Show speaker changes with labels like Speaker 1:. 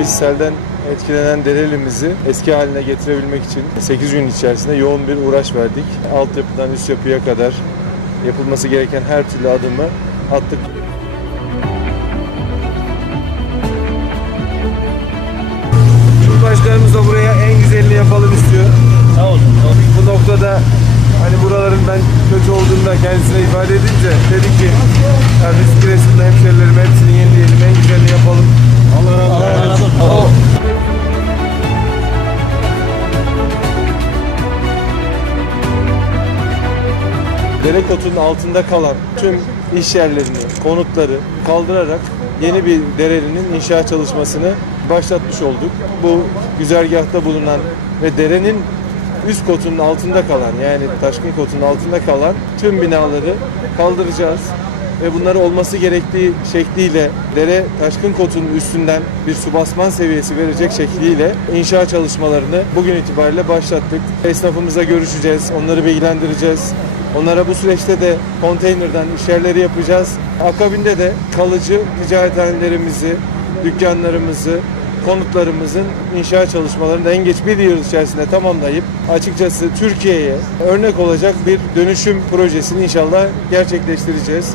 Speaker 1: Biz selden etkilenen Derelimizi eski haline getirebilmek için 8 gün içerisinde yoğun bir uğraş verdik. Altyapıdan üst yapıya kadar yapılması gereken her türlü adımı attık.
Speaker 2: Cumhurbaşkanımız da buraya en güzelini yapalım istiyor.
Speaker 3: Sağ olsun.
Speaker 2: Bu noktada hani buraların ben kötü olduğunu da kendisine ifade edince dedi ki ya biz Giresun'da hemşerilerim hepsini
Speaker 1: Dere kotunun altında kalan tüm iş yerlerini, konutları kaldırarak yeni bir derelinin inşaat çalışmasını başlatmış olduk. Bu güzergahta bulunan ve derenin üst kotunun altında kalan yani taşkın kotunun altında kalan tüm binaları kaldıracağız ve bunları olması gerektiği şekliyle dere taşkın kotunun üstünden bir su basman seviyesi verecek şekliyle inşaat çalışmalarını bugün itibariyle başlattık. Esnafımızla görüşeceğiz, onları bilgilendireceğiz. Onlara bu süreçte de konteynerden iş yerleri yapacağız. Akabinde de kalıcı ticarethanelerimizi, dükkanlarımızı, konutlarımızın inşaat çalışmalarını en geç bir yıl içerisinde tamamlayıp açıkçası Türkiye'ye örnek olacak bir dönüşüm projesini inşallah gerçekleştireceğiz.